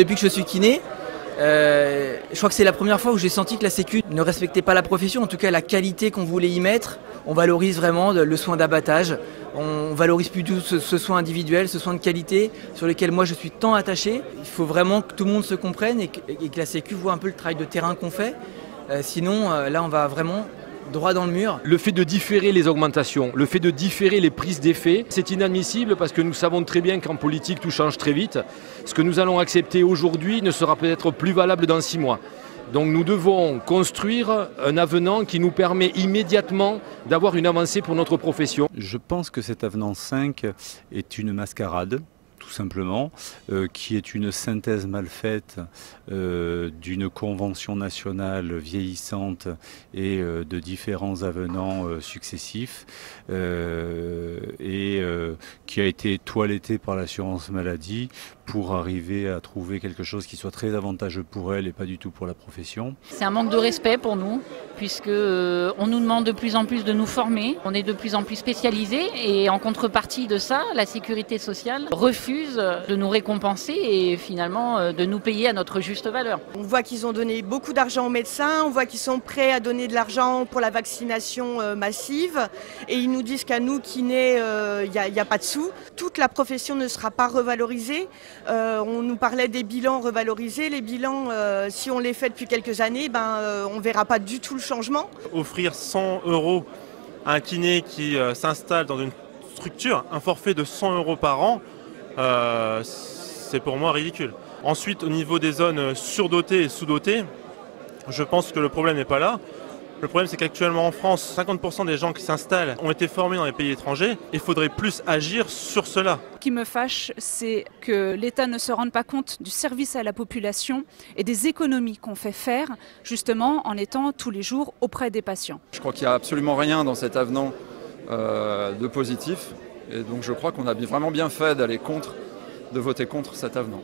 Depuis que je suis kiné, je crois que c'est la première fois où j'ai senti que la Sécu ne respectait pas la profession, en tout cas la qualité qu'on voulait y mettre. On valorise vraiment le soin d'abattage, on valorise plus du tout ce soin individuel, ce soin de qualité sur lequel moi je suis tant attaché. Il faut vraiment que tout le monde se comprenne et que la Sécu voit un peu le travail de terrain qu'on fait. Sinon, là on va vraiment droit dans le mur. Le fait de différer les augmentations, le fait de différer les prises d'effet, c'est inadmissible parce que nous savons très bien qu'en politique tout change très vite. Ce que nous allons accepter aujourd'hui ne sera peut-être plus valable dans 6 mois. Donc nous devons construire un avenant qui nous permet immédiatement d'avoir une avancée pour notre profession. Je pense que cet avenant 5 est une mascarade, tout simplement, qui est une synthèse mal faite d'une convention nationale vieillissante et de différents avenants successifs et qui a été toiletté par l'assurance maladie pour arriver à trouver quelque chose qui soit très avantageux pour elle et pas du tout pour la profession. C'est un manque de respect pour nous, puisque on nous demande de plus en plus de nous former, on est de plus en plus spécialisés et en contrepartie de ça, la sécurité sociale refuse de nous récompenser et finalement de nous payer à notre juste valeur. On voit qu'ils ont donné beaucoup d'argent aux médecins, on voit qu'ils sont prêts à donner de l'argent pour la vaccination massive et ils nous disent qu'à nous, kinés, il n'y a pas de sous. Toute la profession ne sera pas revalorisée. On nous parlait des bilans revalorisés. Les bilans, si on les fait depuis quelques années, on ne verra pas du tout le changement. Offrir 100 € à un kiné qui s'installe dans une structure, un forfait de 100 € par an, c'est pour moi ridicule. Ensuite, au niveau des zones surdotées et sous-dotées, je pense que le problème n'est pas là. Le problème, c'est qu'actuellement en France, 50% des gens qui s'installent ont été formés dans les pays étrangers. Il faudrait plus agir sur cela. Ce qui me fâche, c'est que l'État ne se rende pas compte du service à la population et des économies qu'on fait faire, justement en étant tous les jours auprès des patients. Je crois qu'il n'y a absolument rien dans cet avenant de positif. Et donc je crois qu'on a vraiment bien fait de voter contre cet avenant.